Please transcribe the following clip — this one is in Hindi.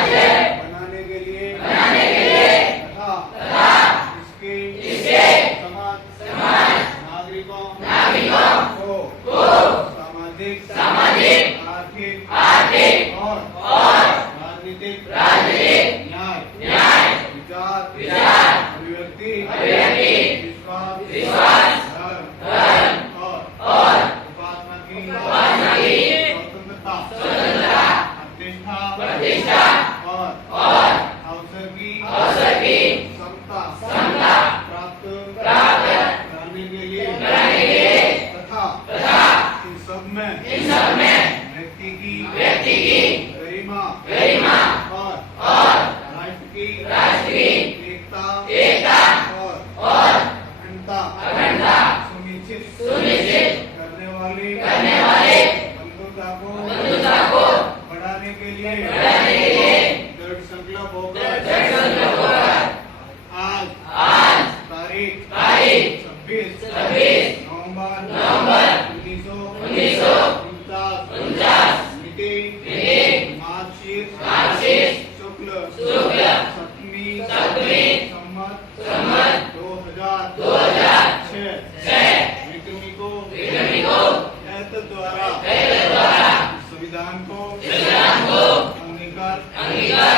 बनाने के लिए तथा इसके समाज नागरिकों को सामाजिक आर्थिक और राजनीतिक न्याय विचार अभिव्यक्ति विश्वास धर्म और उपासना की स्वतंत्रता प्रतिष्ठा और अवसर की समता प्राप्त करने के लिए तथा इन सब में व्यक्ति की गरिमा और राष्ट्र की एकता और अखंडता सुनिश्चित करने वाली बंधुता को बढ़ाने के लिए दृढ़ संकल्प होकर आज तारीख 26 नवंबर 1949 मिति मार्गशीर्ष शुक्ल सप्तमी संवत 2006 विक्रमी को द्वारा संविधान को अंगीकार